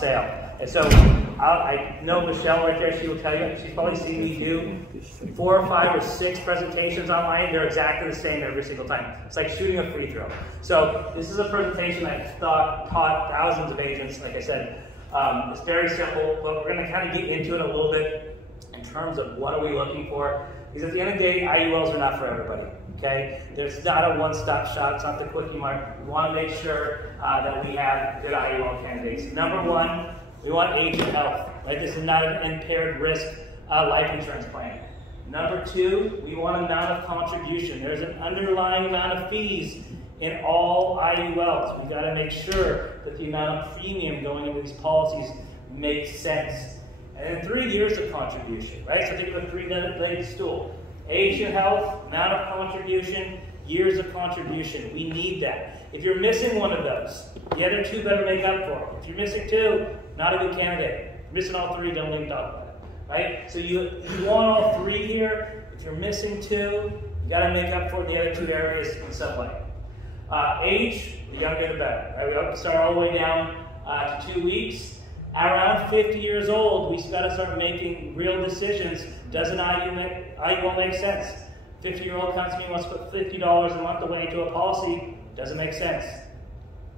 sale. And so I know Michelle right there, she will tell you, she's probably seen me do 4 or 5 or 6 presentations online. They're exactly the same every single time. It's like shooting a free throw. So this is a presentation I've taught thousands of agents, like I said. It's very simple, but we're going to kind of get into it a little bit in terms of what are we looking for. Because at the end of the day, IULs are not for everybody. Okay, there's not a one-stop shop. It's not the quickie mart. We want to make sure that we have good IUL candidates. Number one, we want age and health. Right, this is not an impaired risk life insurance plan. Number two, we want amount of contribution. There's an underlying amount of fees in all IULs. We've got to make sure that the amount of premium going into these policies makes sense. And then 3 years of contribution. Right, so think of a 3-legged stool. Age and health, amount of contribution, years of contribution. We need that. If you're missing one of those, the other 2 better make up for it. If you're missing 2, not a good candidate. If you're missing all 3, don't even talk about it. Right? So you want all 3 here. If you're missing 2, you got to make up for the other 2 areas in some way. Age, the younger the better. Right? We start all the way down to 2 weeks. Around 50 years old, we've got to start making real decisions. Does an IUL make sense? 50-year-old comes to me and wants to put $50 a month away into a policy. Doesn't make sense.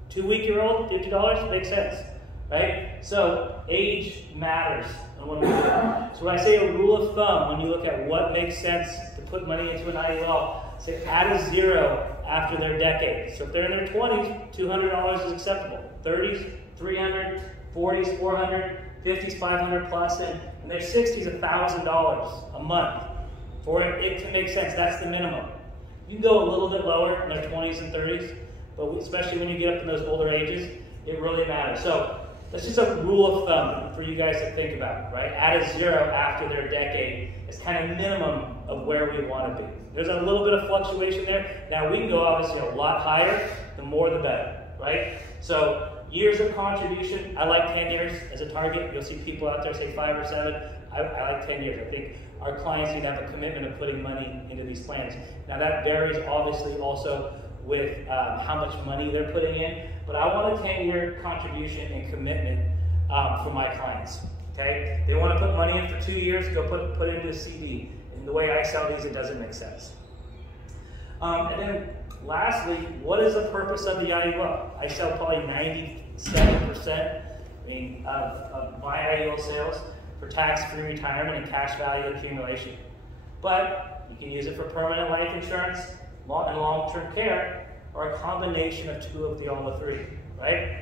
2-week-year-old, $50 makes sense, right? So age matters. So when I say a rule of thumb, when you look at what makes sense to put money into an IUL, say add a 0 after their decade. So if they're in their 20s, $200 is acceptable. 30s, $300. 40s, $400, 50s, $500 plus, and in their 60s, $1,000 a month for it to make sense. That's the minimum. You can go a little bit lower in their 20s and 30s, but especially when you get up in those older ages, it really matters. So that's just a rule of thumb for you guys to think about, right? Add a 0 after their decade is kind of minimum of where we want to be. There's a little bit of fluctuation there. Now we can go obviously a lot higher. The more the better, right? So years of contribution, I like 10 years as a target. You'll see people out there say 5 or 7. I like 10 years. I think our clients need to have a commitment of putting money into these plans. Now that varies obviously also with how much money they're putting in, but I want a 10-year contribution and commitment for my clients. Okay? They want to put money in for 2 years, go put it into a CD. And the way I sell these, it doesn't make sense. And then lastly, what is the purpose of the IUL? I sell probably 97% of my IUL sales for tax-free retirement and cash value accumulation. But you can use it for permanent life insurance and long-term care, or a combination of 2 of all the 3, right?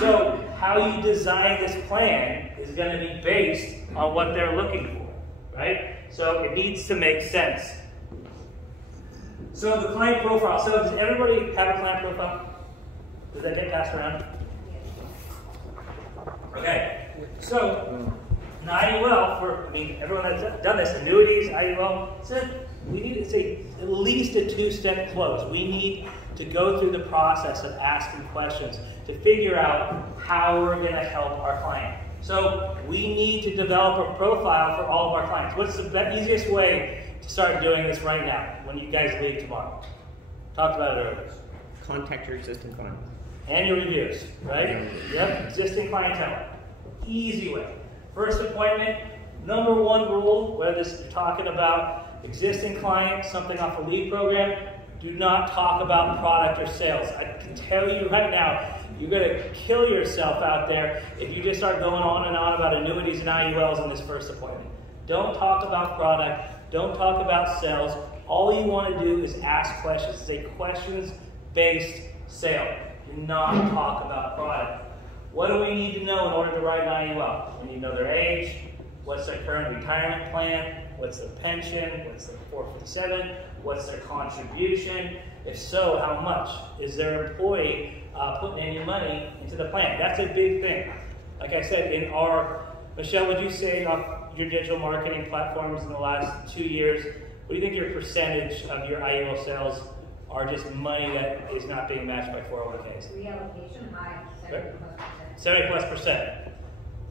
So how you design this plan is going to be based on what they're looking for, right? So it needs to make sense. So the client profile. So does everybody have a client profile? Does that get passed around? Okay. So an IUL everyone that's done this, annuities, IUL, we need to at least a 2-step close. We need to go through the process of asking questions to figure out how we're going to help our client. So we need to develop a profile for all of our clients. What's the easiest way to start doing this right now when you guys leave tomorrow? Talked about it earlier. Contact your existing clients. Annual reviews, right? Yep, existing clientele. Easy way. First appointment, number 1 rule, whether you're talking about existing clients, something off a lead program, do not talk about product or sales. I can tell you right now, you're going to kill yourself out there if you just start going on and on about annuities and IULs in this first appointment. Don't talk about product. Don't talk about sales. All you want to do is ask questions. It's a questions-based sale. Do not talk about product. What do we need to know in order to write an IUL? We need to know their age, what's their current retirement plan, what's their pension, what's their 457, what's their contribution. If so, how much? Is their employee putting any money into the plan? That's a big thing. Like I said, Michelle, would you say your digital marketing platforms in the last 2 years, what do you think your percentage of your IUL sales are just money that is not being matched by 401ks? Reallocation high, 70+%. 70+%,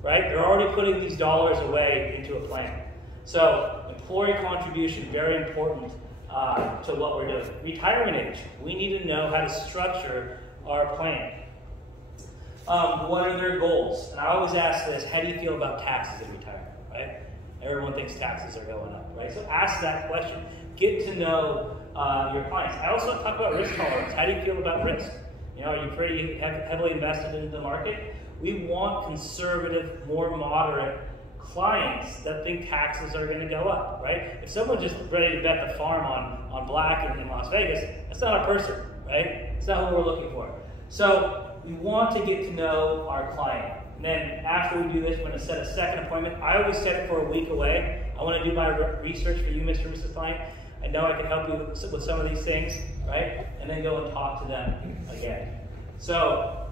right? They're already putting these dollars away into a plan. So employee contribution, very important to what we're doing. Retirement age, we need to know how to structure our plan. what are their goals? And I always ask this, how do you feel about taxes in retirement, right? Everyone thinks taxes are going up, right? So ask that question. Get to know your clients. I also talk about risk tolerance. How do you feel about risk? You know, are you pretty heavily invested into the market? We want conservative, more moderate clients that think taxes are going to go up, right? If someone's just ready to bet the farm on black in Las Vegas, that's not our person, right? It's not what we're looking for. So we want to get to know our client. And then after we do this, we're going to set a second appointment. I always set it for a week away. I want to do my research for you, Mr. and Mrs. Client. I know I can help you with some of these things, right? And then go and talk to them again. So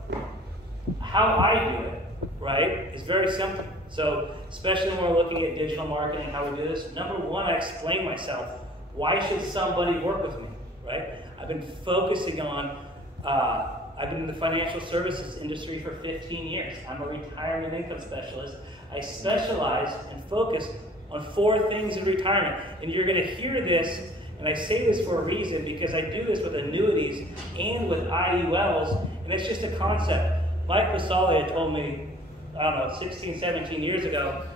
how I do it, right, is very simple. So especially when we're looking at digital marketing, how we do this, number one, I explain myself. Why should somebody work with me, right? I've been focusing on, I've been in the financial services industry for 15 years. I'm a retirement income specialist. I specialize and focus on 4 things in retirement. And you're going to hear this, and I say this for a reason, because I do this with annuities and with IULs, and it's just a concept. Mike Basalia told me, I don't know, 16, 17 years ago,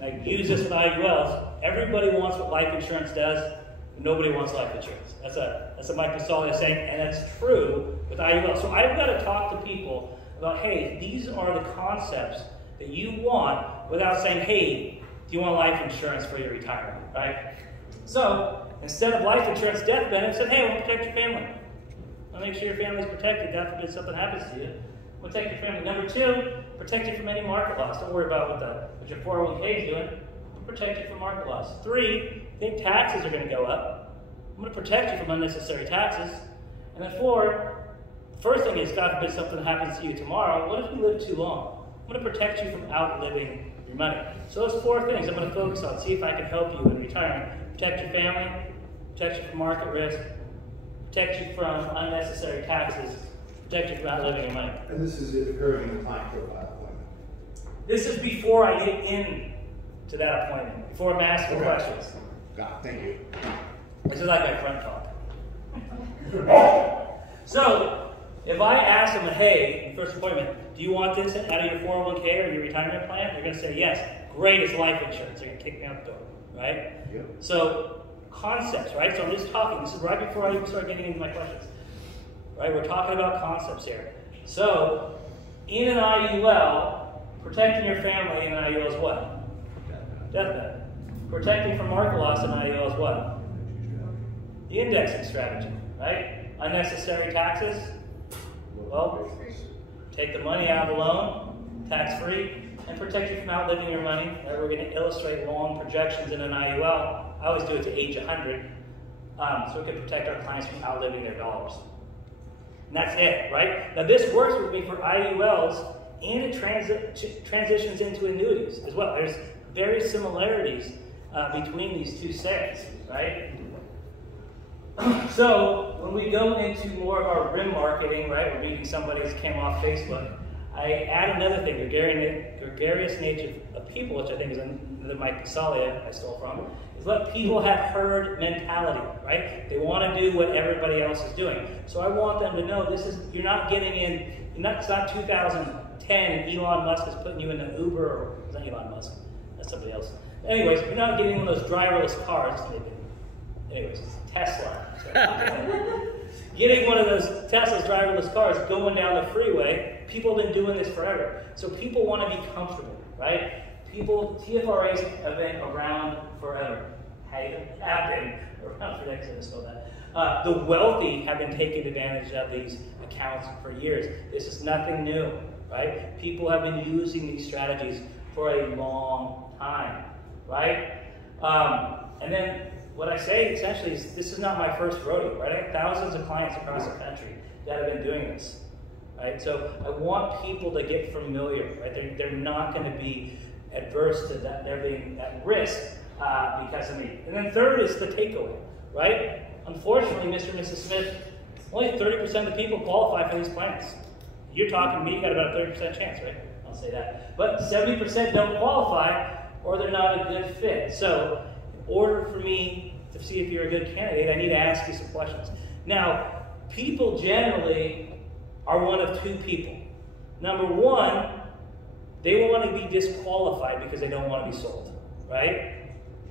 and I use this with IULs, everybody wants what life insurance does, but nobody wants life insurance. That's a Mike Basalia saying, and that's true with IUL. So I've got to talk to people about, hey, these are the concepts that you want, without saying, hey, do you want life insurance for your retirement, right? So instead of life insurance death benefit, I said, hey, I want to protect your family. I'll make sure your family's protected. God forbid something happens to you. Protect your family. Number 2, protect you from any market loss. Don't worry about what your 401k is doing. Protect you from market loss. 3, think taxes are going to go up. I'm going to protect you from unnecessary taxes. And then 4, first thing is, God forbid something happens to you tomorrow. What if you live too long? I'm going to protect you from outliving your money. So those 4 things I'm going to focus on. See if I can help you in retirement. Protect your family, protect you from market risk, protect you from unnecessary taxes, protect you from outliving your money. And this is occurring in the client profile appointment. This is before I get in to that appointment, before I'm asking questions. Got it. Thank you. This is like my front talk. So, if I ask them, hey, in the first appointment, do you want this out of your 401k or your retirement plan? They're going to say yes. Great, it's life insurance. They're going to kick me out the door, right? Yep. So, concepts, right? So I'm just talking. This is right before I even start getting into my questions. Right? We're talking about concepts here. So, in an IUL, protecting your family in an IUL is what? Death benefit. Protecting from market loss in an IUL is what? The indexing strategy, right? Unnecessary taxes. Well, take the money out of the loan, tax-free, and protect you from outliving your money. Right? We're going to illustrate long projections in an IUL. I always do it to age 100, so we can protect our clients from outliving their dollars. And that's it, right? Now this works with me for IULs, and it transitions into annuities as well. There's various similarities between these 2 sets, right? So when we go into more of our RIM marketing, right, we're meeting somebody that came off Facebook, I add another thing, gregarious nature of people, which I think is another Mike Basalia I stole from, is let people have herd mentality, right? They want to do what everybody else is doing. So I want them to know you're not getting in, it's not 2010 and Elon Musk is putting you in an Uber, or is that Elon Musk? That's somebody else. Anyways, you're not getting one of those driverless cars. Anyways, Tesla. Getting one of those Tesla's driverless cars, going down the freeway, people have been doing this forever. So people want to be comfortable, right? TFRAs have been around forever. Have been around for decades, so that. The wealthy have been taking advantage of these accounts for years. This is nothing new, right? People have been using these strategies for a long time, right? And then what I say essentially is this is not my first rodeo, right? I have thousands of clients across the country that have been doing this, right? So I want people to get familiar, right? They're not going to be adverse to that. They're being at risk because of me. And then third is the takeaway, right? Unfortunately, Mr. and Mrs. Smith, only 30% of people qualify for these plans. You're talking to me, you got about a 30% chance, right? I'll say that. But 70% don't qualify, or they're not a good fit. So in order for me to see if you're a good candidate, I need to ask you some questions. Now, people generally are one of 2 people. Number one, they want to be disqualified because they don't want to be sold, right?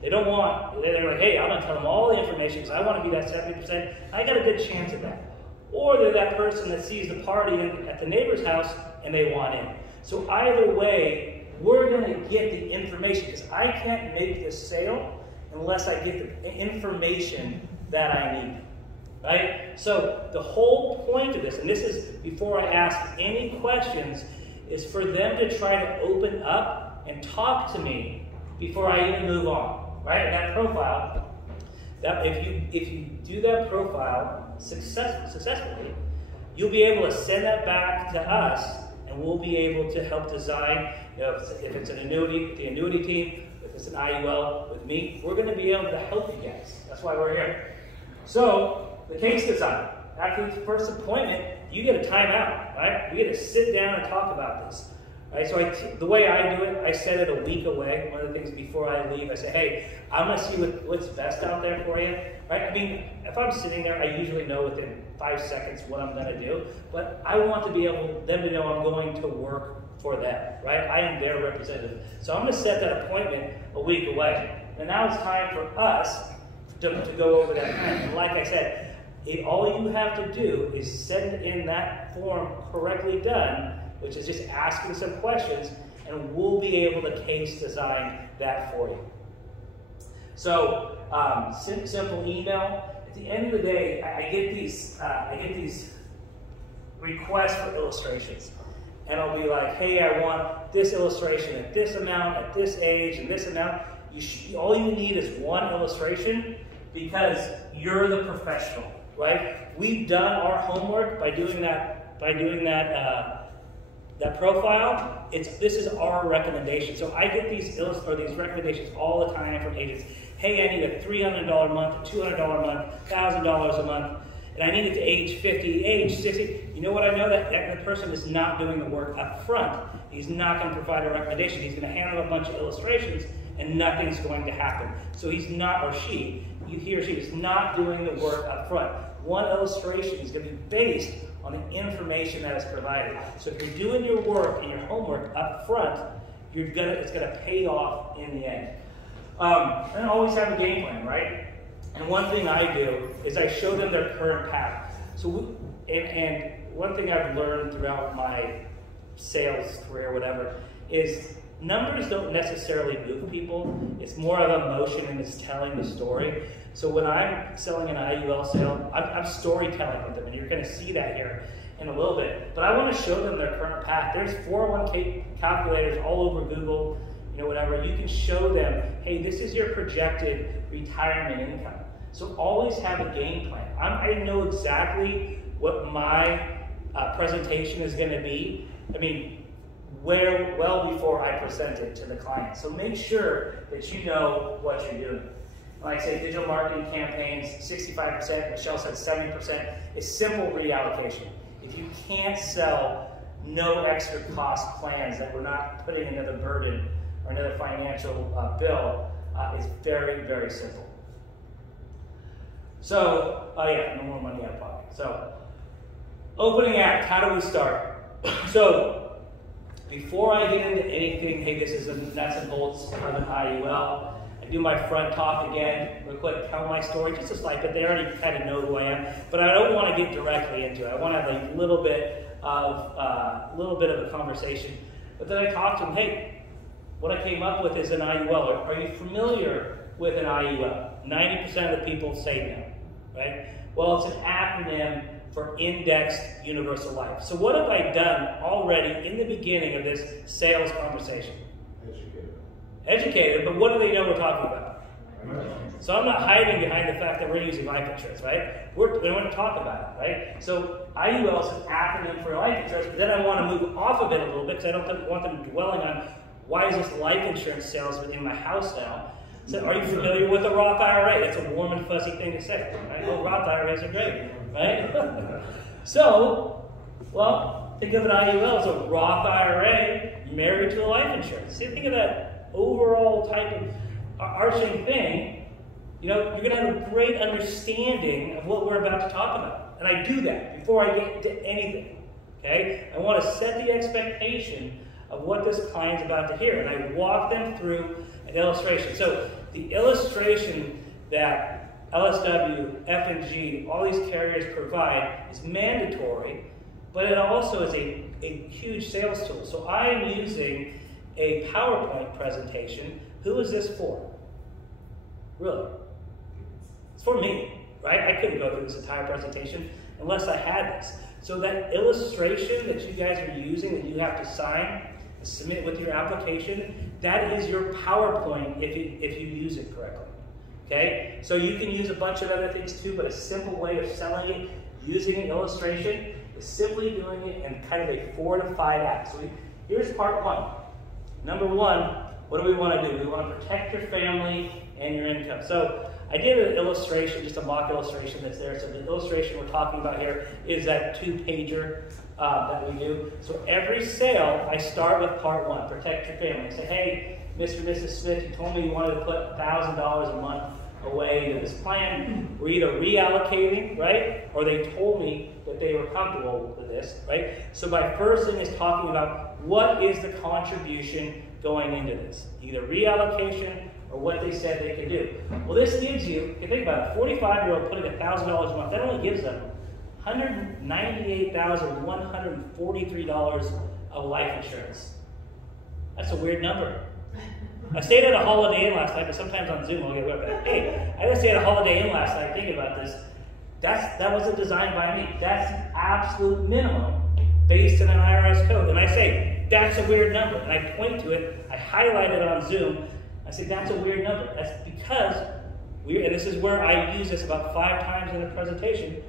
They don't want, they're like, hey, I'm going to tell them all the information because I want to be that 70%. I got a good chance of that. Or they're that person that sees the party at the neighbor's house and they want in. So either way, we're going to get the information because I can't make this sale unless I get the information that I need, right? So the whole point of this, and this is before I ask any questions, is for them to try to open up and talk to me before I even move on, right? And that profile, that if you do that profile successfully, you'll be able to send that back to us, and we'll be able to help design. You know, if it's an annuity, the annuity team, if it's an IUL with me, we're going to be able to help you guys. That's why we're here. So the case design. After the first appointment, you get a timeout, right? We get to sit down and talk about this. Right, so the way I do it, I set it a week away. One of the things before I leave, I say, hey, I'm going to see what's best out there for you. Right? I mean, if I'm sitting there, I usually know within 5 seconds what I'm going to do. But I want to be able them to know I'm going to work for them. Right? I am their representative. So I'm going to set that appointment a week away. And now it's time for us to go over that plan. And like I said, all you have to do is send in that form correctly done, which is just asking some questions, and we'll be able to case design that for you. So, simple email. At the end of the day, I get these requests for illustrations, and I'll be like, hey, I want this illustration at this amount, at this age, and this amount. All you need is one illustration because you're the professional, right? We've done our homework by doing that. That profile, this is our recommendation. So I get these recommendations all the time from agents. Hey, I need a $300 a month, a $200 a month, $1,000 a month, and I need it to age 50, age 60. You know what I know? That person is not doing the work up front. He's not going to provide a recommendation. He's going to hand them a bunch of illustrations, and nothing's going to happen. So he's not, or he or she is not doing the work up front. One illustration is going to be based on the information that is provided. So if you're doing your work and your homework up front, it's going to pay off in the end. And always have a game plan, right? And one thing I do is I show them their current path. So and one thing I've learned throughout my sales career, whatever, is numbers don't necessarily move people. It's more of emotion and it's telling the story. So when I'm selling an IUL sale, I'm storytelling with them, and you're going to see that here in a little bit. But I want to show them their current path. There's 401k calculators all over Google, whatever. You can show them, hey, this is your projected retirement income. So always have a game plan. I know exactly what my presentation is going to be. I mean, well before I present it to the client. So make sure that you know what you're doing. Like I say, digital marketing campaigns, 65%, Michelle said 70%, is simple reallocation. If you can't sell no extra cost plans that we're not putting another burden or another financial bill, it's very, very simple. So, no more money out of pocket. So, opening act, how do we start? So, before I get into anything, hey, this is the nuts and bolts of an IUL. I do my front talk again, real quick, tell my story, just a slide, but they already kind of know who I am. But I don't want to get directly into it. I want to have a little bit of a conversation. But then I talk to them, hey, what I came up with is an IUL. Are you familiar with an IUL? 90% of the people say no, right? Well, it's an acronym for Indexed Universal Life. So what have I done already in the beginning of this sales conversation? Educated, but what do they know we're talking about? So I'm not hiding behind the fact that we're using life insurance, right? We want to talk about it, right? So IUL is an acronym for life insurance, but then I want to move off of it a little bit because I don't want them dwelling on why is this life insurance sales in my house now. So are you familiar with a Roth IRA? It's a warm and fuzzy thing to say, right? Oh, Roth IRAs are great, right? So, well, think of an IUL as a Roth IRA married to a life insurance. See, think of that overall type of arching thing. You're going to have a great understanding of what we're about to talk about. And I do that before I get to anything. okay? I want to set the expectation of what this client's about to hear, and I walk them through an illustration. So the illustration that LSW, F&G, all these carriers provide is mandatory, but it also is a huge sales tool. So I am using a PowerPoint presentation. Who is this for? Really? It's for me, right? I couldn't go through this entire presentation unless I had this. So that illustration that you guys are using, that you have to sign and submit with your application, that is your PowerPoint if you use it correctly, okay? So you can use a bunch of other things too, but a simple way of selling it using an illustration is simply doing it in kind of a 4 to 5 acts. So here's part 1. Number 1, what do we want to do? We want to protect your family and your income. So I did an illustration, just a mock illustration that's there. So the illustration we're talking about here is that 2-pager that we do. So every sale, I start with part 1, protect your family. I say, hey, Mr. and Mrs. Smith, you told me you wanted to put $1,000 a month away into this plan. We're either reallocating, right? Or they told me that they were comfortable with this, right? So my first thing is talking about what is the contribution going into this, either reallocation or what they said they could do. Well, this gives you think about it, a 45-year-old putting $1,000 a month, that only gives them $198,143 of life insurance. That's a weird number. I stayed at a Holiday Inn last night, but sometimes on Zoom I'll get web back. Hey, I just stayed at a Holiday Inn last night thinking about this. That wasn't designed by me. That's the absolute minimum based on an IRS code. And I say, that's a weird number. And I point to it, I highlight it on Zoom. I say, that's a weird number. That's because and this is where I use this about 5 times in a presentation,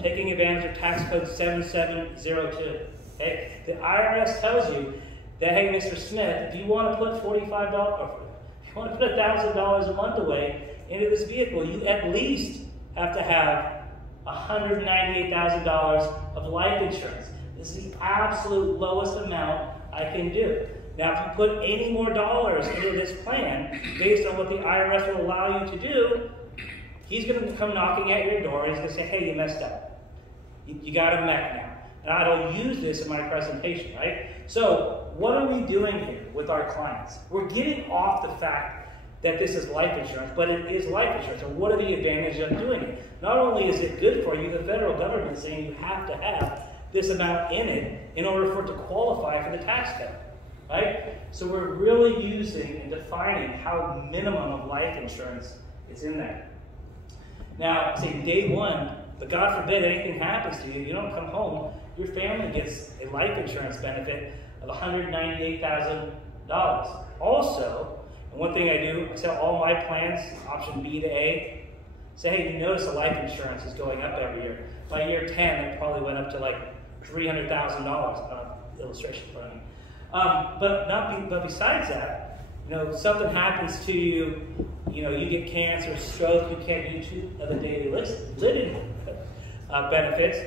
taking advantage of tax code 7702. Okay? The IRS tells you that, hey, Mr. Smith, if you want to put $45, or if you want to put $1,000 a month away into this vehicle, you at least have to have $198,000 of life insurance. This is the absolute lowest amount I can do. Now, if you put any more dollars into this plan, based on what the IRS will allow you to do, he's going to come knocking at your door and he's going to say, hey, you messed up. You got a mech now. And I don't use this in my presentation, right? So what are we doing here with our clients? We're getting off the fact that this is life insurance, but it is life insurance. And what are the advantages of doing it? Not only is it good for you, the federal government is saying you have to have this amount in it in order for it to qualify for the tax code, right? So we're really using and defining how minimum of life insurance is in there. Now, say day 1, but God forbid anything happens to you, you don't come home, your family gets a life insurance benefit of $198,000. Also, and one thing I do, I sell all my plans, option B to A. Say, hey, you notice the life insurance is going up every year. By year 10, it probably went up to like $300,000 illustration for me. But besides that, something happens to you, you get cancer, stroke, you can't do 2 of the daily living benefits.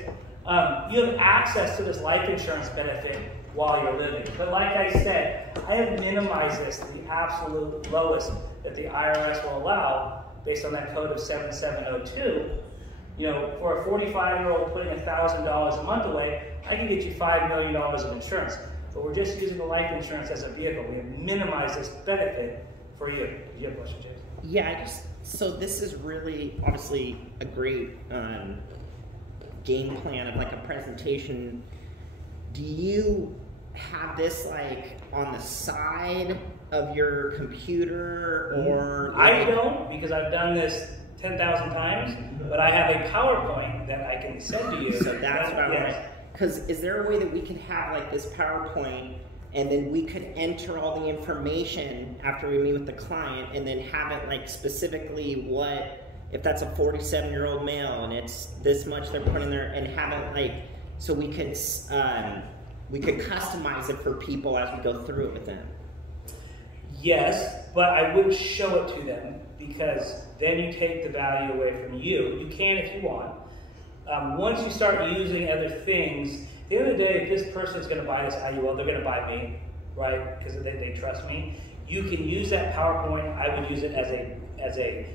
You have access to this life insurance benefit while you're living. But like I said, I have minimized this to the absolute lowest that the IRS will allow based on that code of 7702. For a 45-year-old putting $1,000 a month away, I can get you $5 million of insurance. But we're just using the life insurance as a vehicle. We have minimized this benefit for you. Do you have a question, James? Yeah, so this is really obviously a great game plan of like a presentation. Do you have this like on the side of your computer or? I don't, because I've done this 10,000 times, but I have a PowerPoint that I can send to you. So that's what I want. Because is there a way that we can have like this PowerPoint and then we could enter all the information after we meet with the client and then have it like specifically what, if that's a 47-year-old male and it's this much they're putting there, and have it like, so we could customize it for people as we go through it with them? Yes, but I wouldn't show it to them because then you take the value away from you. You can if you want. Once you start using other things, at the end of the day, if this person's going to buy this IUL, they're going to buy me, right? Because they trust me. You can use that PowerPoint. I would use it as a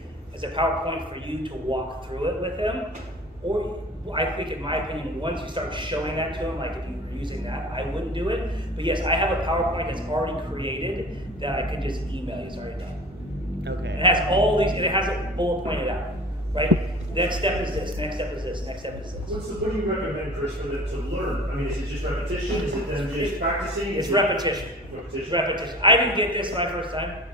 PowerPoint for you to walk through it with them. Or I think, in my opinion, once you start showing that to them, like if you were using that, I wouldn't do it. But yes, I have a PowerPoint that's already created that I can just email you. It's already done. Okay. It has all these, it has it bullet pointed out, right? Next step is this, next step is this, next step is this. What do you recommend, Chris, for them to learn? I mean, is it just repetition? Is it them just practicing? It's repetition. Repetition. Repetition. I didn't get this my first time,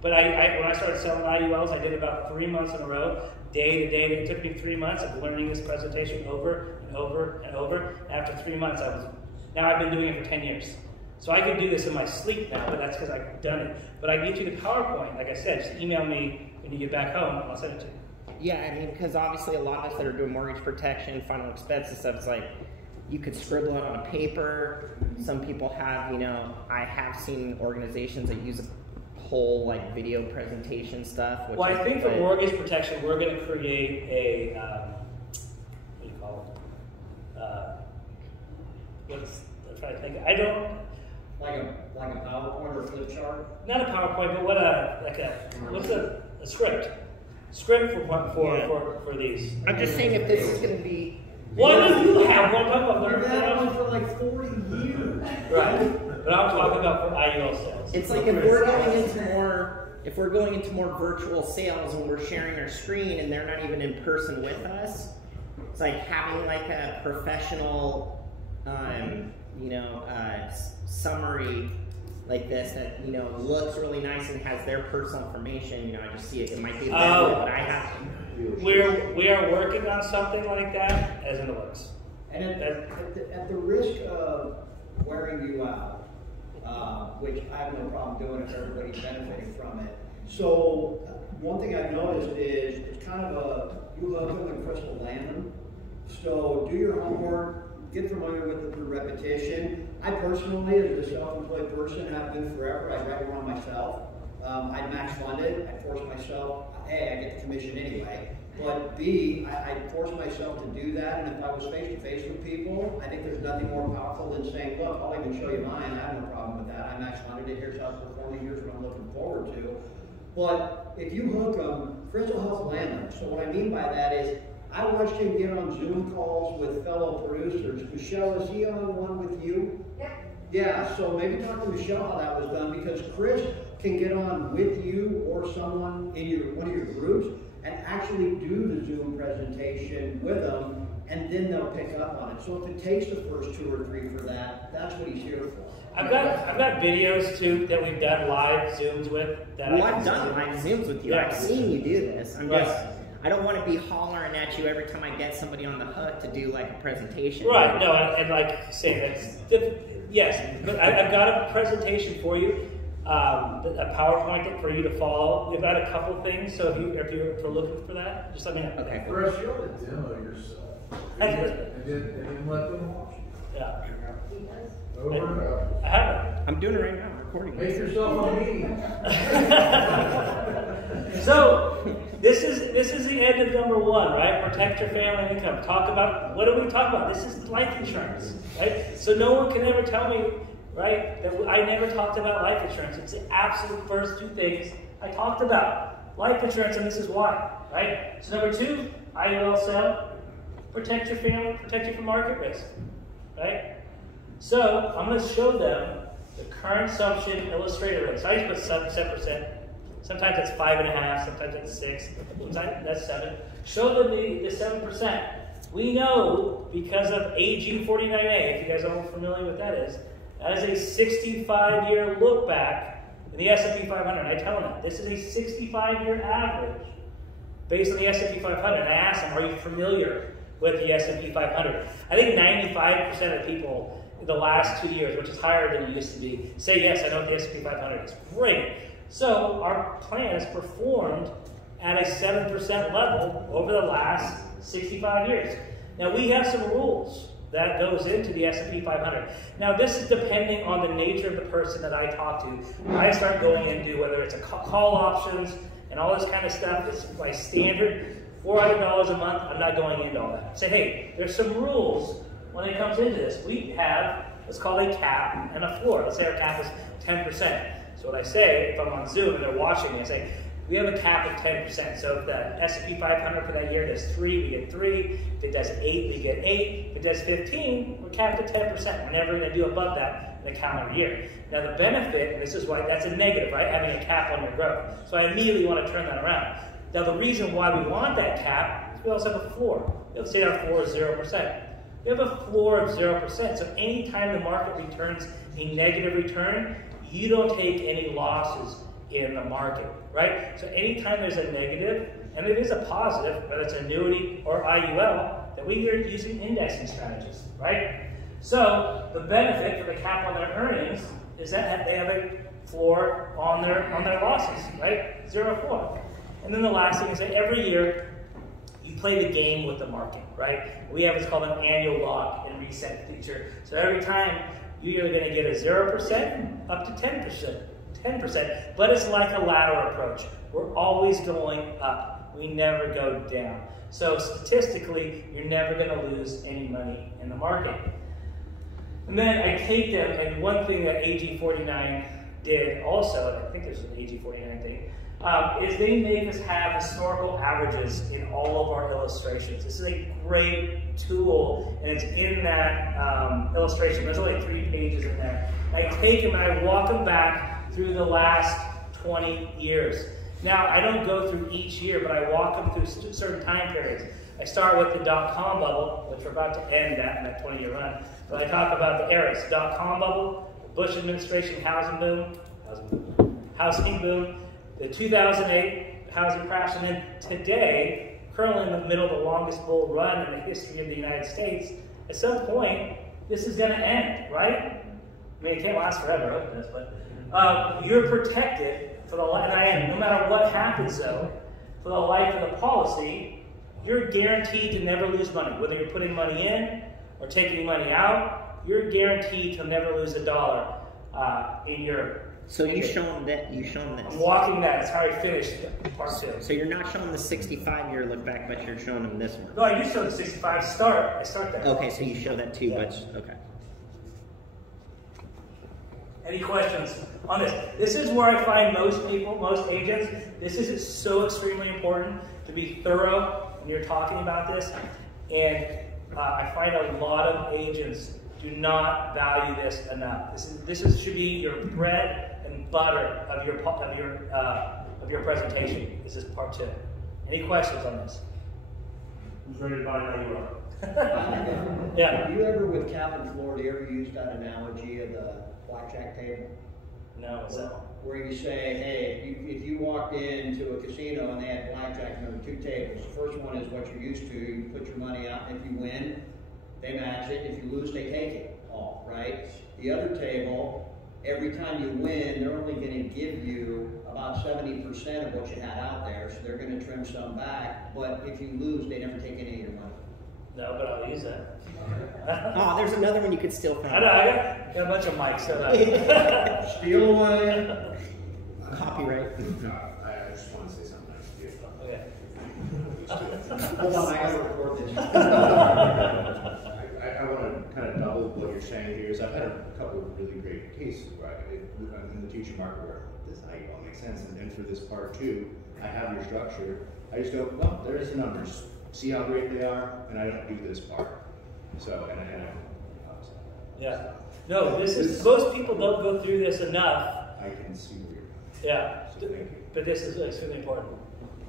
but when I started selling IULs, I did about 3 months in a row, day to day. It took me 3 months of learning this presentation over and over and over. After 3 months, now I've been doing it for 10 years. So I can do this in my sleep now, but that's because I've done it. But I can get you the PowerPoint, like I said, just email me when you get back home, and I'll send it to you. Yeah, I mean, because obviously a lot of us that are doing mortgage protection, final expenses stuff, it's like you could scribble it on paper. Some people have, I have seen organizations that use a whole like video presentation stuff. Well, I think for mortgage protection, we're going to create a what do you call it? I'm trying to think. I don't. Like a PowerPoint or flip chart? Not a PowerPoint, but what's a script? Script for these. I'm just saying if this is going to be. Well, you have one. I've had one for like 40 years. Right. But I'm talking about for IUL sales. It's like if we're going into more virtual sales and we're sharing our screen and they're not even in person with us, it's like having like a professional, summary like this that looks really nice and has their personal information. I just see it. It might be a better, but I have. We are working on something like that as in the works. And at the risk of wearing you out, which I have no problem doing if everybody's benefiting from it. So one thing I've noticed is it's kind of you hook them and Chris will land them. So do your homework, get familiar with it through repetition. I personally, as a self-employed person, have been forever. I write one myself. I max fund it. I force myself. A, I get the commission anyway. But B, I force myself to do that. And if I was face-to-face with people, I think there's nothing more powerful than saying, look, I'll even show you mine. I have no problem with that. I max funded it. Here's how it's performing. Here's what I'm looking forward to. But if you hook them, Chris will help land them. So what I mean by that is, I watched him get on Zoom calls with fellow producers. Michelle, is he on one with you? Yeah. Yeah, so maybe talk to Michelle how that was done, because Chris can get on with you or someone in one of your groups and actually do the Zoom presentation with them, and then they'll pick up on it. So if it takes the first 2 or 3 for that, that's what he's here for. I've got videos too that we've done live Zooms with. I've done live Zooms with you. Yeah. I've seen you do this. I don't want to be hollering at you every time I get somebody on the hook to do like a presentation. Right, no, and like say yes, but I've got a presentation for you, a PowerPoint for you to follow. We've got a couple things, so if you're looking for that, just let me know. Okay. First, you ought to demo yourself. And then let them watch it. Yeah. Over and over. I have it. I'm doing it right now, recording. Make yourself a meeting. So this is the end of number 1, right? Protect your family income. What do we talk about? This is life insurance, right? So no one can ever tell me, right, that I never talked about life insurance. It's the absolute first 2 things I talked about. Life insurance, and this is why, right? So number 2, IUL sell, protect your family, protect you from market risk, right? So I'm going to show them the current assumption illustrated rate. So I just put 7%. Sometimes that's 5.5, sometimes that's 6, sometimes that's 7. Show them the 7%. We know because of AG 49A, if you guys are all familiar with that is a 65-year look back in the S&P 500. I tell them that. This is a 65-year average based on the S&P 500. And I ask them, are you familiar with the S&P 500? I think 95% of people in the last 2 years, which is higher than it used to be, say, yes, I know what the S&P 500 is. Great. So our plan has performed at a 7% level over the last 65 years. Now we have some rules that goes into the S&P 500. Now this is depending on the nature of the person that I talk to. I start going into whether it's a call options and all this kind of stuff. It's my standard $400 a month. I'm not going into all that. Say, hey, there's some rules when it comes into this. We have what's called a cap and a floor. Let's say our cap is 10%. So what I say, if I'm on Zoom and they're watching me, I say, we have a cap of 10%. So if the S&P 500 for that year does 3, we get 3. If it does 8, we get 8. If it does 15, we're capped at 10%. We're never going to do above that in the calendar year. Now the benefit, and this is why that's a negative, right? Having a cap on your growth. So I immediately want to turn that around. Now the reason why we want that cap is we also have a floor. We'll say our floor is 0%. We have a floor of 0%. So anytime the market returns a negative return, you don't take any losses in the market, right? So anytime there's a negative, and it is a positive, whether it's annuity or IUL, that we are using indexing strategies, right? So the benefit for the cap on their earnings is that they have a floor on their losses, right? 0 floor. And then the last thing is that every year you play the game with the market, right? We have what's called an annual lock and reset feature. So every time you're either going to get a 0% up to 10%, but it's like a ladder approach. We're always going up. We never go down. So statistically, you're never going to lose any money in the market. And then I take them, and one thing that AG49 did also, and I think there's an AG49 thing, is they make us have historical averages in all of our illustrations. This is a great tool, and it's in that illustration. There's only 3 pages in there. I take them and I walk them back through the last 20 years. Now, I don't go through each year, but I walk them through certain time periods. I start with the dot-com bubble, which we're about to end in that 20-year run. But I talk about the eras: dot-com bubble, the Bush administration housing boom, the 2008 housing crash, and then today, currently in the middle of the longest bull run in the history of the United States. At some point, this is going to end, right? I mean, it can't last forever, I hope it does, but you're protected for the life, and no matter what happens, though, for the life of the policy, you're guaranteed to never lose money. Whether you're putting money in or taking money out, you're guaranteed to never lose a dollar in your. So you show them that. I'm walking that. That's how I finished part 2. So you're not showing the 65-year look back, but you're showing them this one. No, I do show the 65 start. I start that. Okay, so you show that too, Yeah. but okay. Any questions on this? This is where I find most people, most agents, this is so extremely important to be thorough when you're talking about this. And I find a lot of agents do not value this enough. This should be your bread and butter of your presentation. This is part 2. Any questions on this? Who's ready to buy an IUL? Yeah. Have you ever, with cap and floor, do you ever use that analogy of the blackjack table? No, what's that? Where you say, hey, if you walked into a casino and they had blackjack and there were 2 tables, the first one is what you're used to. You put your money out, and if you win, they match it. If you lose, they take it all, right? The other table, every time you win, they're only going to give you about 70% of what you had out there, so they're going to trim some back. But if you lose, they never take any of your money. No, but I'll use that. Oh, there's another one you could steal from. I know, I got a bunch of mics set up. Steal away. Copyright. I just want to say something. Okay. Hold on, I got to record this. I want to kind of double what you're saying here. Is I've had a couple of really great cases where in the future market where this IUL makes sense, and for this part 2, I have your structure. I just go, well, there's the numbers. See how great they are, and I don't do this part. So, Yeah. No, this is, most people don't go through this enough. I can see where you're going. Yeah. So thank you. But this is extremely important.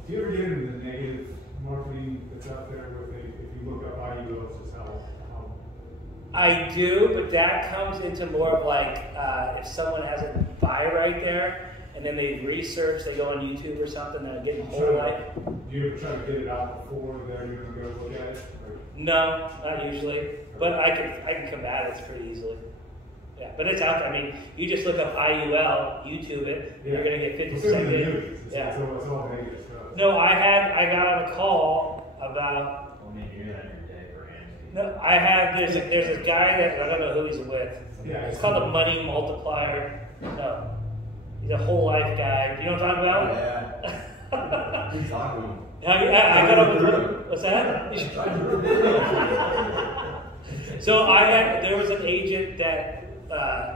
Do you ever get into the negative marketing that's out there with if you look up IULs, just how I do, but that comes into more of like if someone has a buy right there, and then they research, they go on YouTube or something, they're getting whole life. do you ever try to get it out before they're going to go look at it? Or? No, not usually. But I can combat it pretty easily. Yeah, but it's out there. I mean, you just look up IUL, YouTube it, and you're going to get 50% data. Yeah. It's all negative stuff. No, I got on a call about. No, I had. There's this guy that I don't know who he's with. Yeah, it's called the money multiplier. No, he's a whole life guy. You know what I'm talking about? Yeah. He's talking. I got over. What's that? So there was an agent that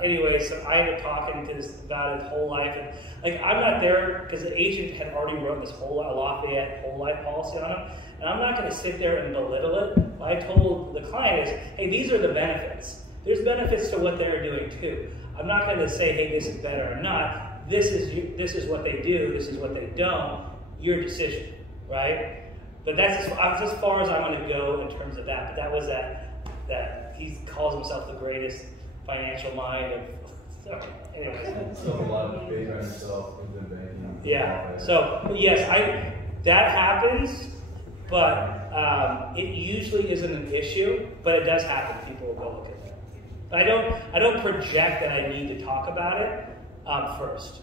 anyways, so I ended up talking to this about his whole life, and like I'm not there because the agent had already wrote this whole Lafayette whole life policy on him, and I'm not going to sit there and belittle it. What I told the client is, hey, these are the benefits. There's benefits to what they're doing too. I'm not going to say, hey, this is better or not. This is what they do. This is what they don't. Your decision, right? But that's as far as I'm going to go in terms of that. But that was that he calls himself the greatest financial mind of. So, anyways. So a lot of faith on yourself within banking. Yeah. So yes, that happens, but it usually isn't an issue. But it does happen. People will go look at that. But I don't project that I need to talk about it first.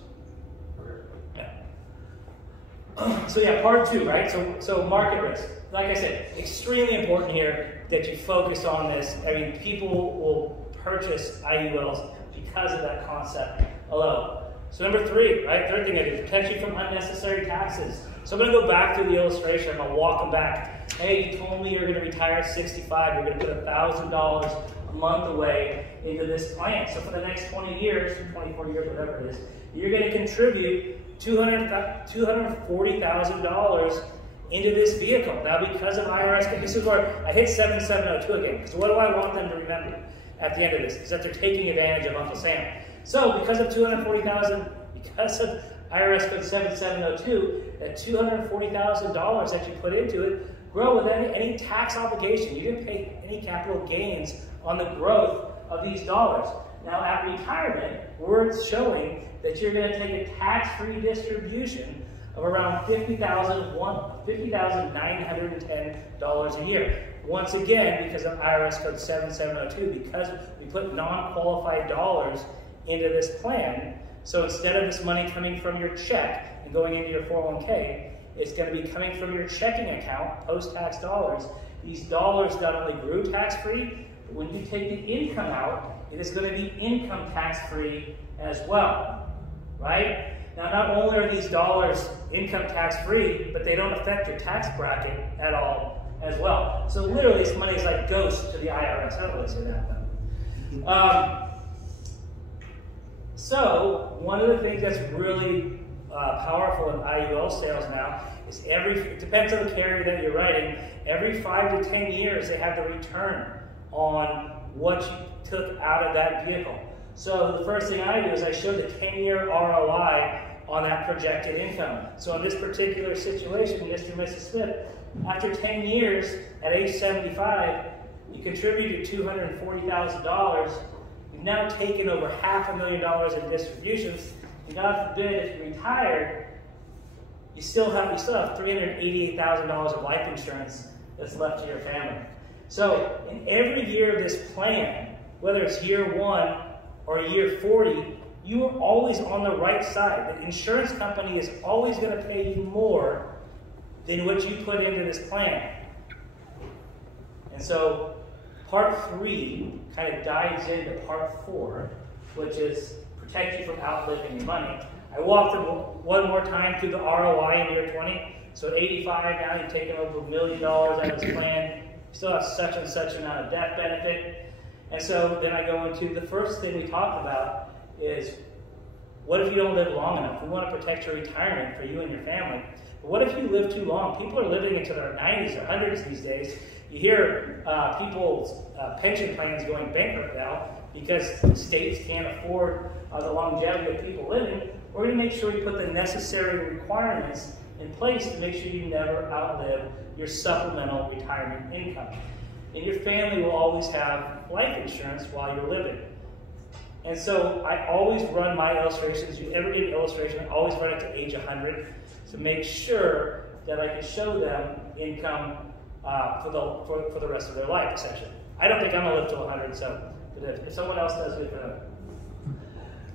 So yeah, part 2, right? So market risk. Like I said, extremely important here that you focus on this. I mean, people will purchase IULs because of that concept alone. So number 3, right? Third thing I do, protect you from unnecessary taxes. So I'm going to go back through the illustration. I'm going to walk them back. Hey, you told me you're going to retire at 65. You're going to put $1,000 a month away into this plan. So for the next 20 years, 24 years, whatever it is, you're going to contribute $240,000 into this vehicle. Now, because of IRS, this is where I hit 7702 again. Because what do I want them to remember at the end of this? Is that they're taking advantage of Uncle Sam. So, because of $240,000, because of IRS code 7702, that $240,000 that you put into it grow with any tax obligation. You didn't pay any capital gains on the growth of these dollars. Now, at retirement, we're showing that you're going to take a tax-free distribution of around $50,910 a year. Once again, because of IRS code 7702, because we put non-qualified dollars into this plan, so instead of this money coming from your check and going into your 401k, it's going to be coming from your checking account, post-tax dollars. These dollars not only grew tax-free, but when you take the income out, it is going to be income tax-free as well, right? Now, not only are these dollars income tax-free, but they don't affect your tax bracket at all as well. So literally, this money is like ghost to the IRS. I don't really say that, though. So one of the things that's really powerful in IUL sales now is it depends on the carrier that you're writing, every 5 to 10 years they have the return on what you took out of that vehicle. So the first thing I do is I show the 10-year ROI on that projected income. So in this particular situation, Mr. and Mrs. Smith, after 10 years, at age 75, you contributed $240,000. You've now taken over $500,000 in distributions. And God forbid, if you retired, you still have $388,000 of life insurance that's left to your family. So in every year of this plan, whether it's year 1 or year 40, you are always on the right side. The insurance company is always going to pay you more than what you put into this plan. And so part 3 kind of dives into part 4, which is protect you from outliving your money. I walked them one more time through the ROI in year 20. So at 85 now, you've taken over $1 million out of this plan. You still have such and such amount of death benefit. And so then I go into the first thing we talked about is, what if you don't live long enough? We want to protect your retirement for you and your family. But what if you live too long? People are living into their 90s or 100s these days. You hear people's pension plans going bankrupt now because the states can't afford the longevity of people living. We're going to make sure we put the necessary requirements in place to make sure you never outlive your supplemental retirement income. And your family will always have life insurance while you're living. And so I always run my illustrations. If you ever get an illustration, I always run it to age 100 to make sure that I can show them income for the rest of their life, essentially. I don't think I'm going to live to 100, so if someone else does, good for them.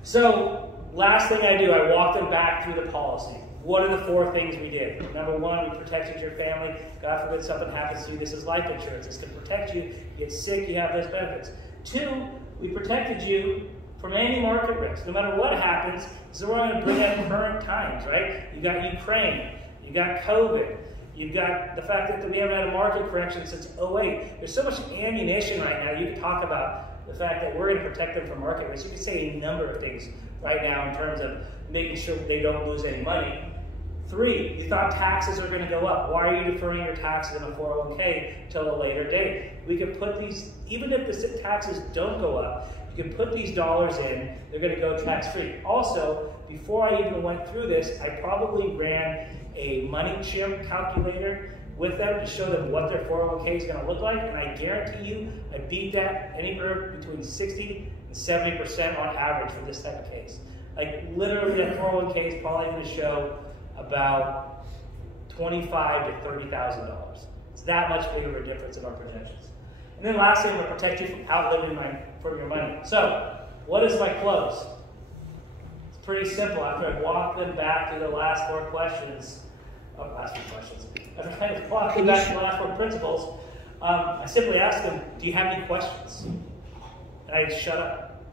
So last thing I do, I walk them back through the policy. What are the 4 things we did? Number 1, we protected your family. God forbid something happens to you. This is life insurance. It's to protect you. You get sick, you have those benefits. 2, we protected you from any market risk. No matter what happens, so we're going to bring up current times, right? You got Ukraine. You got COVID. You've got the fact that we haven't had a market correction since 2008. There's so much ammunition right now. You can talk about the fact that we're going to protect them from market risk. You can say a number of things right now in terms of making sure they don't lose any money. 3, you thought taxes are going to go up. Why are you deferring your taxes in a 401k till a later date? We could put these, even if the taxes don't go up, you can put these dollars in, they're going to go tax-free. Also, before I even went through this, I probably ran a money chim calculator with them to show them what their 401k is going to look like, and I guarantee you, I beat that anywhere between 60 and 70% on average for this type of case. Like literally, that 401k is probably going to show about $25,000 to $30,000. It's that much bigger of a difference in our projections. And then lastly, I'm going to protect you from outliving from your money. So, what is my close? It's pretty simple. After I walk them back through the last 4 questions, after I kind of walk them back to the last 4 principles, I simply ask them, do you have any questions? And I shut up.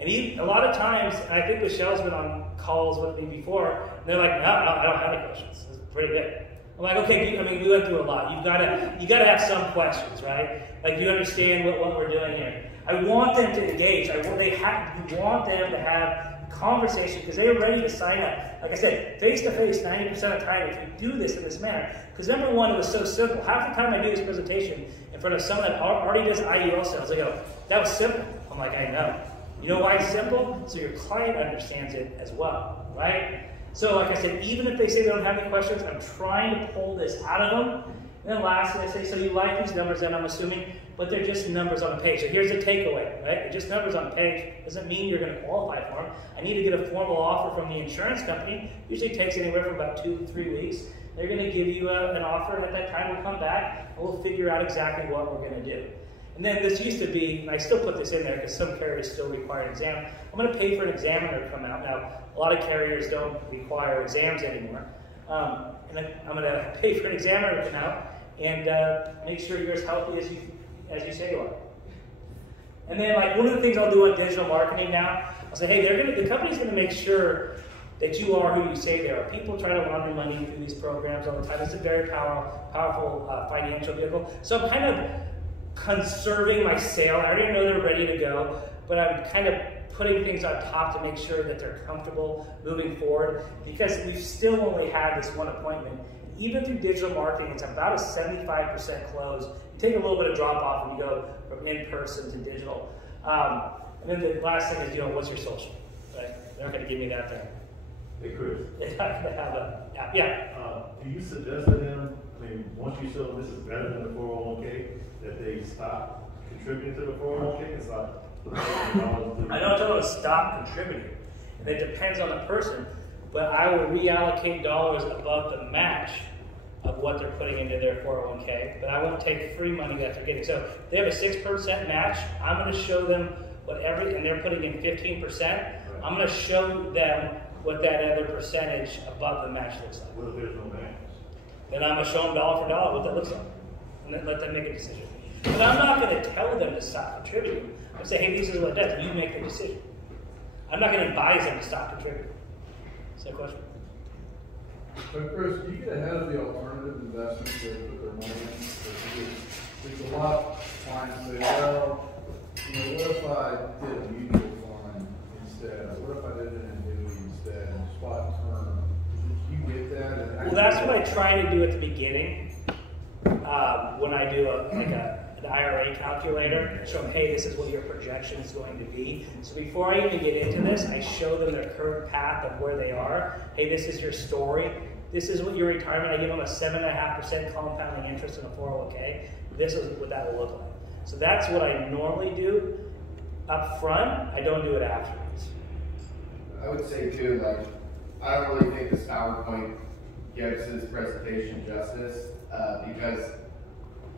And a lot of times, and I think Michelle's been on calls with me before, and they're like, no, I don't have any questions. It's pretty good. I'm like, okay, I mean, we went through a lot. You gotta have some questions, right? Like, you understand what we're doing here. I want them to engage. You want them to have conversation because they are ready to sign up. Like I said, face-to-face 90% of the time if you do this in this manner. Because number one, it was so simple. Half the time I do this presentation in front of someone that already does IUL sales, they go, that was simple. I'm like, I know. You know why it's simple? So your client understands it as well, right? So like I said, even if they say they don't have any questions, I'm trying to pull this out of them. And then lastly, I say, so you like these numbers that I'm assuming, but they're just numbers on a page. So here's the takeaway, right? They're just numbers on a page. Doesn't mean you're going to qualify for them. I need to get a formal offer from the insurance company. Usually takes anywhere from about 2 to 3 weeks. They're going to give you an offer, and at that time we'll come back and we'll figure out exactly what we're going to do. And then this used to be, and I still put this in there because some carriers still require an exam. I'm going to pay for an examiner to come out. Now, a lot of carriers don't require exams anymore. And I'm going to pay for an examiner to come out and make sure you're as healthy as you say you are. And then, like, one of the things I'll do on digital marketing now, I'll say, hey, the company's going to make sure that you are who you say they are. People try to launder money through these programs all the time. It's a very powerful financial vehicle. So I'm kind of conserving my sale. I already know they're ready to go, but I'm kind of putting things on top to make sure that they're comfortable moving forward because we've still only had this one appointment. Even through digital marketing, it's about a 75% close. You take a little bit of drop off when you go from in-person to digital. And then the last thing is, what's your social? Right? They're not going to give me that thing. Hey, Chris. They're not going to have an app. Yeah. Do you suggest to them, once you show them this is better than the 401k, that they stop contributing to the 401k? It's like, I don't tell them to stop contributing. And it depends on the person, but I will reallocate dollars above the match of what they're putting into their 401k, but I won't take free money that they're getting. So if they have a 6% match, I'm going to show them and they're putting in 15%, I'm going to show them what that other percentage above the match looks like. What if there's no match? Then I'm going to show them dollar for dollar what that looks like, and then let them make a decision. But I'm not going to tell them to stop contributing. I say, hey, this is what it does. You make the decision. I'm not going to advise them to stop contributing. Is that a question? But Chris, do you get ahead of the alternative investments they put their money in? There's a lot of clients say, well, what if I did a mutual fund instead? What if I did an annuity instead? Spot term. Do you get that? Well, that's what I try to do at the beginning when I do an IRA calculator. Show them, hey, this is what your projection is going to be. So before I even get into this, I show them their current path of where they are. Hey, this is your story. This is what your retirement. I give them a 7.5% compounding interest in a 401k. This is what that will look like. So that's what I normally do up front. I don't do it afterwards. I would say too, I don't really think this PowerPoint gives his presentation justice because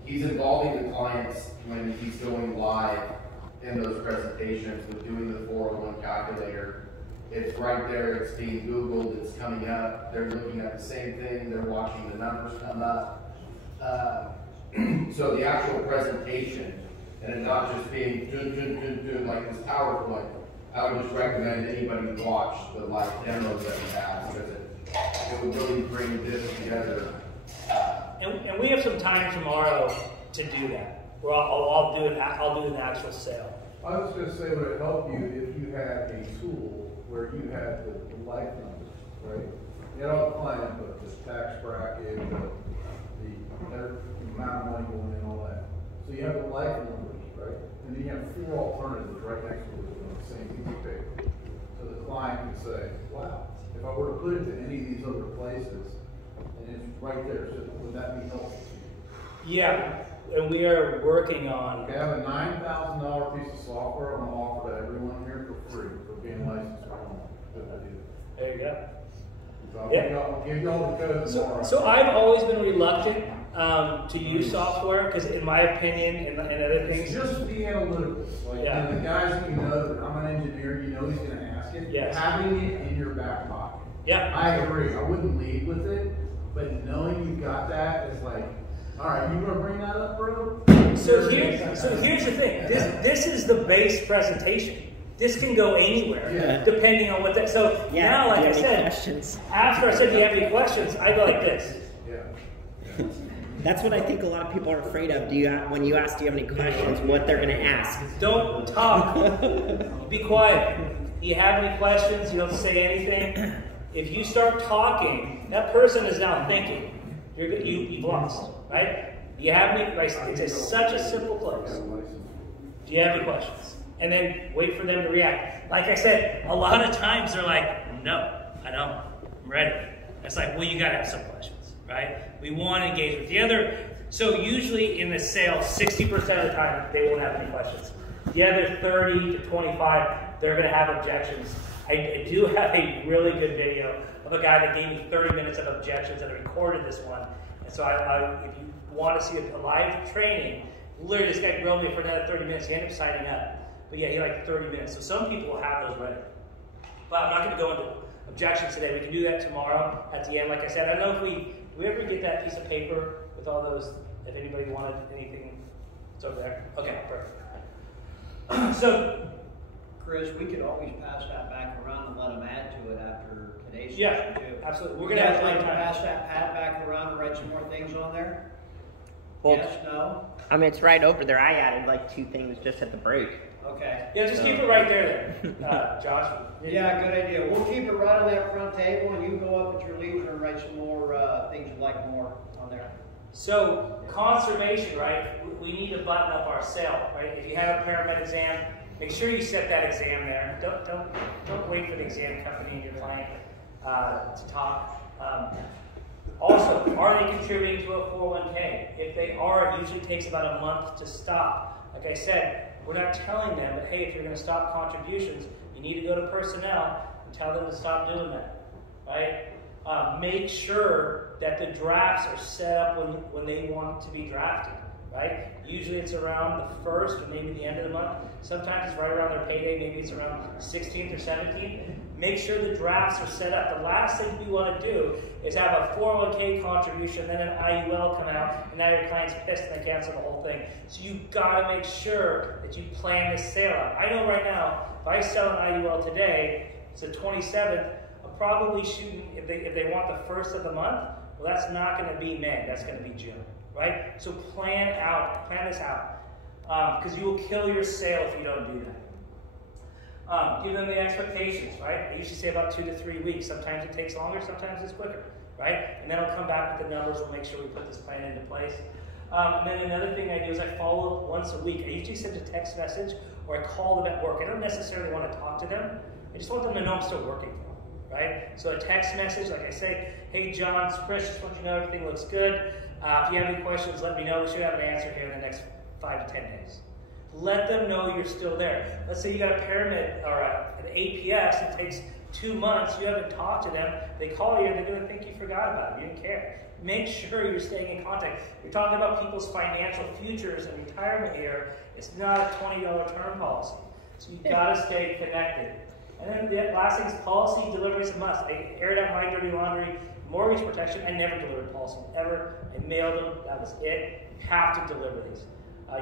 he's involving the clients when he's going live in those presentations with doing the 401 calculator. It's right there, it's being Googled, it's coming up, they're looking at the same thing, they're watching the numbers come up. So the actual presentation, and it not just being dun, like this PowerPoint, I would just recommend anybody watch the live demos that we have because it would really bring this together. And we have some time tomorrow to do that. Well, I'll do an actual sale. I was gonna say, would it help you if you had a tool where you had the life numbers, right? You had all the client, but the tax bracket, the amount of money going in, all that. So you have the life numbers, right? And then you have 4 alternatives right next to it on the same piece of paper. So the client can say, wow, if I were to put it to any of these other places, and it's right there, so would that be helpful to you? Yeah, and we are working on. Okay, I have a $9,000 piece of software I'm gonna offer to everyone here for free for being licensed for home. There you go. So I'll give you all the code tomorrow. So I've always been reluctant to use software because, in my opinion, and other things, It's just be analytical. Like, Yeah. and the guys that you know, that I'm an engineer, you know he's going to ask it. Yes. Having it in your back pocket. Yeah. I agree. I wouldn't lead with it, but knowing you've got that is like, all right, you going to bring that up, bro? So here's the thing. This is the base presentation. This can go anywhere, Yeah. depending on what that. So Yeah, now, do like you I have any said, questions? after I said, "Do you have any questions?" I go like this. Yeah. That's what I think a lot of people are afraid of. When you ask, do you have any questions, what they're going to ask. Don't talk. Be quiet. Do you have any questions? You don't say anything. If you start talking, that person is now thinking. You've lost, right? Do you have any? It's such a simple place. Do you have any questions? And then wait for them to react. Like I said, a lot of times they're like, no, I don't. I'm ready. It's like, well, you got to have some questions, right? We want to engage with the other. So usually in the sale, 60% of the time, they won't have any questions. The other 30 to 25, they're going to have objections. I do have a really good video of a guy that gave me 30 minutes of objections, and I recorded this one. And so if you want to see a live training, literally this guy grilled me for another 30 minutes. He ended up signing up. But yeah, he liked 30 minutes. So some people will have those ready. But I'm not going to go into objections today. We can do that tomorrow at the end. Like I said, I don't know if we ever get that piece of paper with all those, if anybody wanted anything, it's over there. Okay, perfect. So, Chris, we could always pass that back around and let them add to it after today's yeah, session too. absolutely. We're We're going to have like plenty to of time. pass that pad back around and write some more things on there? Well, Yes, no? I mean, it's right over there. I added like 2 things just at the break. Okay. Yeah, just keep it right there, Josh. Yeah, good idea. We'll keep it right on that front table, and you go up at your leisure and write some more things you'd like more on there. So, conservation, right? We need to button up our sale, right? If you have a paramed exam, make sure you set that exam there. Don't wait for the exam company and your client to talk. Also, are they contributing to a 401k? If they are, it usually takes about a month to stop. Like I said, we're not telling them, but hey, if you're going to stop contributions, you need to go to personnel and tell them to stop doing that, right? Make sure that the drafts are set up when they want to be drafted, right? Usually it's around the 1st or maybe the end of the month. Sometimes it's right around their payday, maybe it's around 16th or 17th. Make sure the drafts are set up. The last thing you want to do is have a 401k contribution, then an IUL come out, and now your client's pissed and they cancel the whole thing. So you've got to make sure that you plan this sale out. I know right now, if I sell an IUL today, it's the 27th, I'm probably shooting, if they want the 1st of the month, well, that's not going to be May, that's going to be June, right? So plan this out, because you will kill your sale if you don't do that. Give them the expectations, right? I usually say about 2 to 3 weeks. Sometimes it takes longer, sometimes it's quicker, right? And then I'll come back with the numbers. We'll make sure we put this plan into place. And then another thing I do is I follow up once a week. I usually send a text message or I call them at work. I don't necessarily want to talk to them. I just want them to know I'm still working for them, right? So a text message, like I say, hey, John, it's Chris, just want you to know everything looks good. If you have any questions, let me know. We should have an answer here in the next 5 to 10 days. Let them know you're still there. Let's say you got a pyramid or an APS, it takes 2 months, you haven't talked to them, they call you and they're going to think you forgot about it, you didn't care. Make sure you're staying in contact. You're talking about people's financial futures and retirement here. It's not a $20 term policy. So you've got to stay connected. And then the last thing is policy delivery is a must. I aired out my dirty laundry, mortgage protection. I never delivered policy, ever. I mailed them, that was it. You have to deliver these.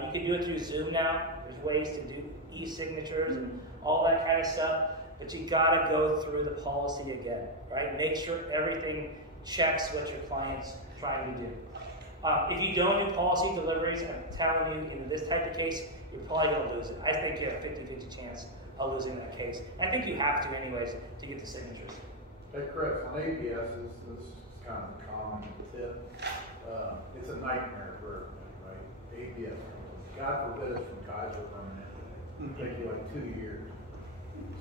You can do it through Zoom now. There's ways to do e-signatures and all that kind of stuff. But you got to go through the policy again, right? Make sure everything checks what your client's trying to do. If you don't do policy deliveries, I'm telling you, in this type of case, you're probably going to lose it. I think you have a 50-50 chance of losing that case. I think you have to anyways to get the signatures. Hey Chris, on ABSs, this is kind of a common tip. It's a nightmare for everybody, right? ABS. God forbid it's from Kaiser permanent. It'll take you like 2 years.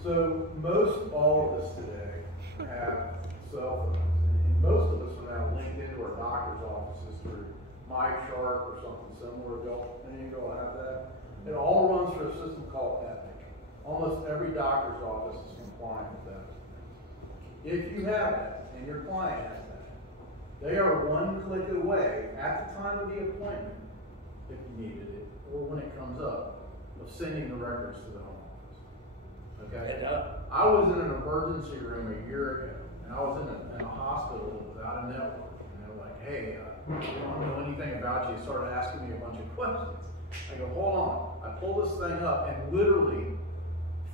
So most all of us today have cell phones. And most of us are now linked into our doctor's offices through MyChart or something similar. Any of y'all have that? It all runs through a system called Epic. Almost every doctor's office is compliant with that. If you have that, and your client has that, they are one click away at the time of the appointment, if you needed it, or when it comes up, of sending the records to the home office. Okay? I was in an emergency room a year ago, and I was in a hospital without a network. And they were like, hey, we don't know anything about you. They started asking me a bunch of questions. I go, hold on. I pull this thing up, and literally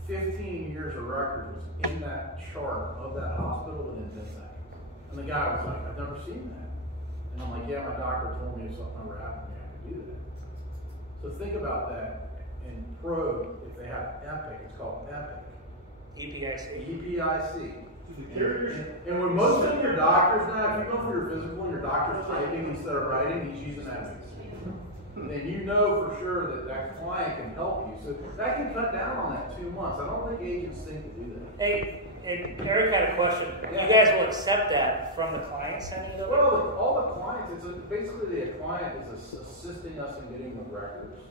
15 years of records was in that chart of that hospital within 10 seconds. And the guy was like, I've never seen that. And I'm like, yeah, my doctor told me if something ever happened to me, I could do that. So think about that. In Pro, if they have Epic, it's called Epic. EPIC. EPIC. And when most of your doctors now, if you go for your physical and your doctor's typing instead of writing, he's using Epic. Then you know for sure that that client can help you. So that can cut down on that 2 months. I don't think agents think to do that. Hey, Eric had a question. You guys will accept that from the client sending it over? Well, all the clients, basically the client is assisting us in getting the records.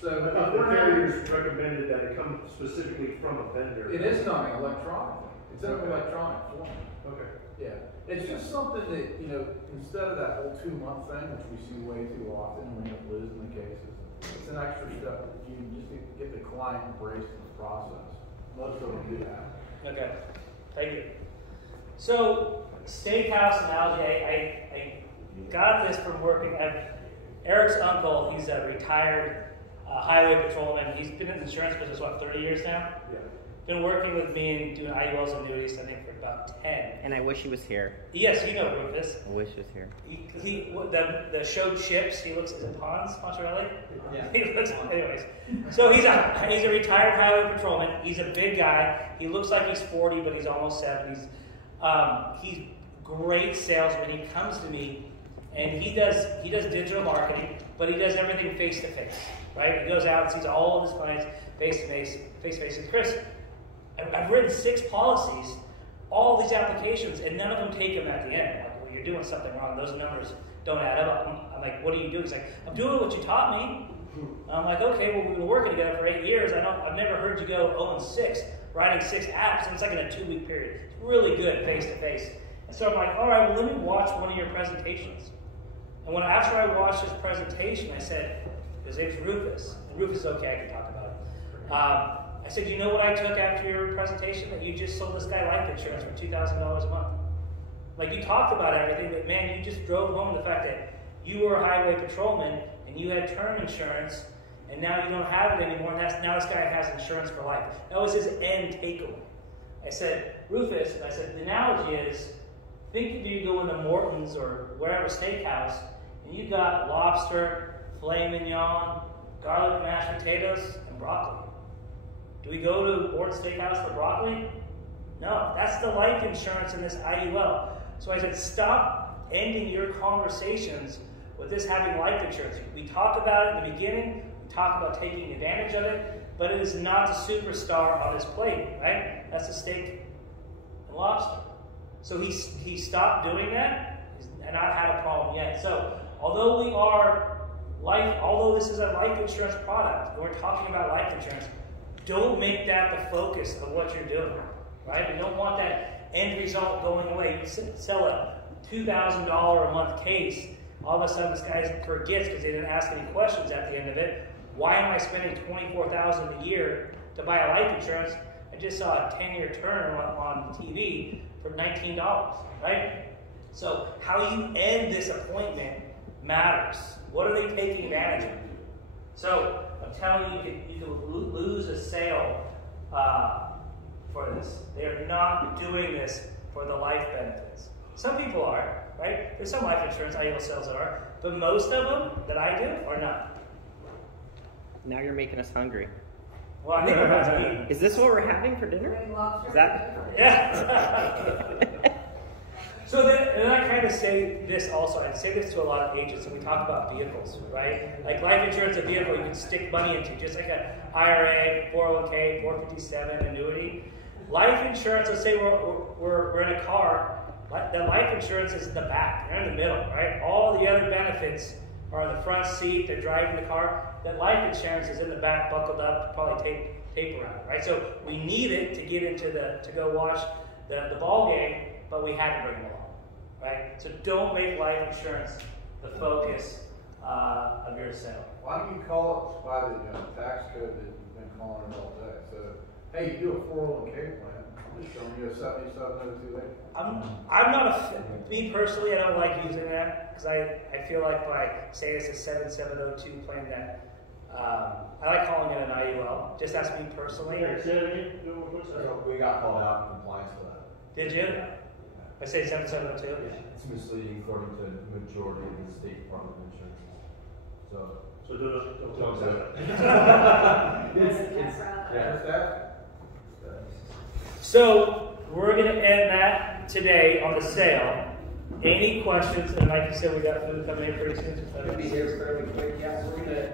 So I thought the carriers recommended that it come specifically from a vendor. it is coming electronically. It's in electronic form. Okay. Yeah. It's just something that, instead of that whole 2 month thing, which we see way too often, we end up losing the cases, it's an extra step that you just get the client embraced in the process. Most of them do that. Okay, thank you. So, steakhouse analogy, I got this from working at Eric's uncle. He's a retired highway patrolman. He's been in the insurance business, 30 years now? Yeah. Been working with me and doing IULs and annuities, I think, for about 10. And I wish he was here. Yes, you know Rufus. I wish he was here. The show Chips, he looks, is it Pons, Poncherelli? Yeah. He looks, anyways. So he's a retired highway patrolman. He's a big guy. He looks like he's 40, but he's almost 70. He's great salesman. He comes to me, and he does digital marketing, but he does everything face to face, right? He goes out and sees all of his clients face to face. And Chris, I've written 6 policies, all these applications, and none of them take them at the end. I'm like, well, you're doing something wrong. Those numbers don't add up. I'm like, what are you doing? He's like, I'm doing what you taught me. I'm like, okay, well, we've been working together for 8 years. I've never heard you go 0-6, writing 6 apps, and it's like in a 2-week period. It's really good face to face. And so I'm like, all right, well, let me watch one of your presentations. And after I watched his presentation, I said, his name's Rufus. And Rufus is okay, I can talk about it. I said, you know what I took after your presentation? That you just sold this guy life insurance for $2,000 a month. Like, you talked about everything, but man, you just drove home the fact that you were a highway patrolman and you had term insurance, and now you don't have it anymore, and now this guy has insurance for life. That was his end takeaway. I said, Rufus, and I said, the analogy is, think if you go into Morton's or wherever steakhouse, and you got lobster, filet mignon, garlic mashed potatoes, and broccoli. Do we go to Morton's Steakhouse for broccoli? No, that's the life insurance in this IUL. So I said, stop ending your conversations with this having life insurance. We talk about it in the beginning, we talk about taking advantage of it, but it is not the superstar on his plate, right? That's the steak and lobster. So he stopped doing that, and not had a problem yet. So although this is a life insurance product, and we're talking about life insurance, don't make that the focus of what you're doing, right? We don't want that end result going away. You sell a $2,000 a month case, all of a sudden this guy forgets because they didn't ask any questions at the end of it. Why am I spending $24,000 a year to buy a life insurance? I just saw a 10-year term on TV for $19, right? So how you end this appointment matters. What are they taking advantage of? So I'm telling you, you can lose a sale for this. They're not doing this for the life benefits. Some people are, right? There's some life insurance IUL sales that are, But most of them that I do are not. Now you're making us hungry. Well, I think we're about to eat. Is this what we're having for dinner? Bring lobster. Is that? Yeah. So then, and I kind of say this also, I say this to a lot of agents, and we talk about vehicles, right? Like life insurance, a vehicle you can stick money into, just like an IRA, 401k, 457, annuity. Life insurance, let's say we're in a car, the life insurance is in the back, you're in the middle, right? All the other benefits are in the front seat, they're driving the car. That life insurance is in the back, buckled up, probably tape around it, right? So we need it to get into to go watch the ball game, but we had to bring them along. Right? So don't make life insurance the focus of your sale. Why don't you call it by the tax code that you've been calling it all day? So, hey, you do a 401k plan. I'm just showing you a 7702A. I'm not me personally, I don't like using that because I feel like by saying it's a 7702 plan that I like calling it an IUL. Just that's me personally. We got called out in compliance for that. Did you? I say 7702. It's misleading according to the majority of the State Department of Insurance. So Don't say that. So we're going to end that today on the sale. Any questions? And like you said, we got food coming in pretty soon. It's gonna be here fairly quick. Yeah, we're gonna.